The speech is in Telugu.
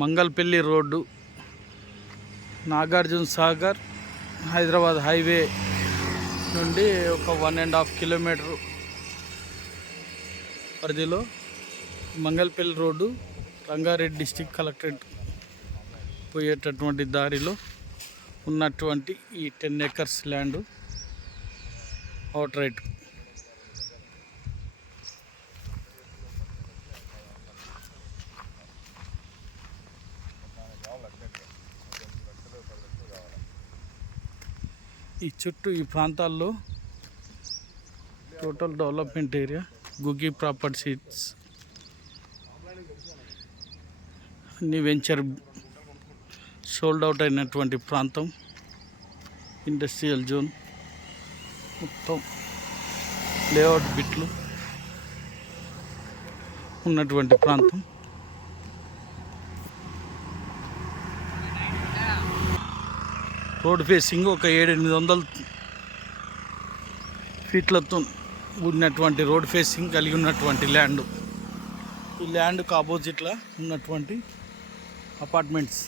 మంగళపల్లి రోడ్డు నాగార్జున సాగర్ హైదరాబాద్ హైవే నుండి ఒక వన్ అండ్ హాఫ్ కిలోమీటర్ పరిధిలో Mangalpalli road Rangareddy district collectorate పోయేటటువంటి దారిలో ఉన్నటువంటి ఈ ten acres land outright. ఈ చుట్టూ ఈ ప్రాంతాల్లో టోటల్ డెవలప్మెంట్ ఏరియా గుగ్గి ప్రాపర్టీస్ అన్ని వెంచర్ సోల్డ్ అవుట్ అయినటువంటి ప్రాంతం ఇండస్ట్రియల్ జోన్ మొత్తం లేఅవుట్ బిట్లు ఉన్నటువంటి ప్రాంతం. రోడ్ ఫేసింగ్ ఒక ఏడెనిమిది వందల ఫీట్లతో ఉన్నటువంటి రోడ్ ఫేసింగ్ కలిగి ఉన్నటువంటి ల్యాండ్. ఈ ల్యాండ్కు ఆపోజిట్లో ఉన్నటువంటి అపార్ట్మెంట్స్.